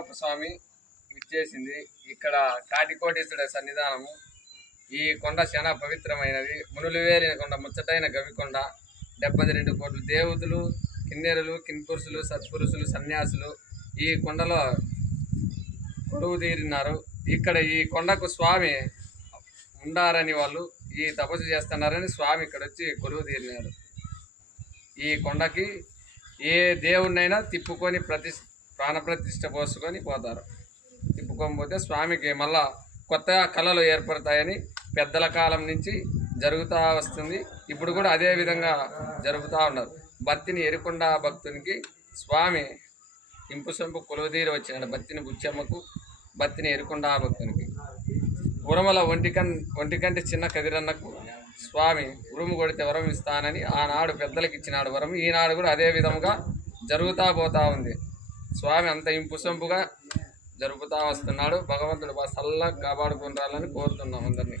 కొండమప్ప స్వామి విచ్చేసింది. ఇక్కడ కాటికోటేశ్వరుడు సన్నిధానము. ఈ కొండ చాలా పవిత్రమైనది. మునులు వేలిన కొండ, ముచ్చటైన గవికొండ. 72 కోట్ల దేవతలు, కిన్నెరులు, కిన్పురుషులు, సత్పురుషులు, సన్యాసులు ఈ కొండలో కొలువు తీరినారు. ఇక్కడ ఈ కొండకు స్వామి ఉండారని వాళ్ళు ఈ తపస్సు చేస్తున్నారని స్వామి ఇక్కడ వచ్చి కొలువు తీరినాడు. ఈ కొండకి ఏ దేవుణ్ణైనా తిప్పుకొని ప్రాణప్రతిష్ఠ పోసుకొని పోతారు. తిప్పుకొని పోతే స్వామికి మళ్ళా కొత్త కళలు ఏర్పడతాయని పెద్దల కాలం నుంచి జరుగుతూ వస్తుంది. ఇప్పుడు కూడా అదే విధంగా జరుగుతూ ఉన్నారు. బత్తిని ఎరుకొండ భక్తునికి స్వామి ఇంపుసొంపు కొలువుదీరి వచ్చినాడు. బత్తిని బుచ్చమ్మకు, బత్తిని ఎరుకొండ భక్తునికి. ఉరమల ఒంటికంటి చిన్న కదిరన్నకు స్వామి ఉరుము కొడితే వరం ఇస్తానని ఆనాడు పెద్దలకు ఇచ్చినాడు వరం. ఈనాడు కూడా అదే విధంగా జరుగుతూ పోతూ ఉంది. స్వామి అంత ఇంపుసొంపుగా జరుపుతూ వస్తున్నాడు. భగవంతుడు చల్లగా కాపాడుకుంటారని కోరుతున్నాం అందరినీ.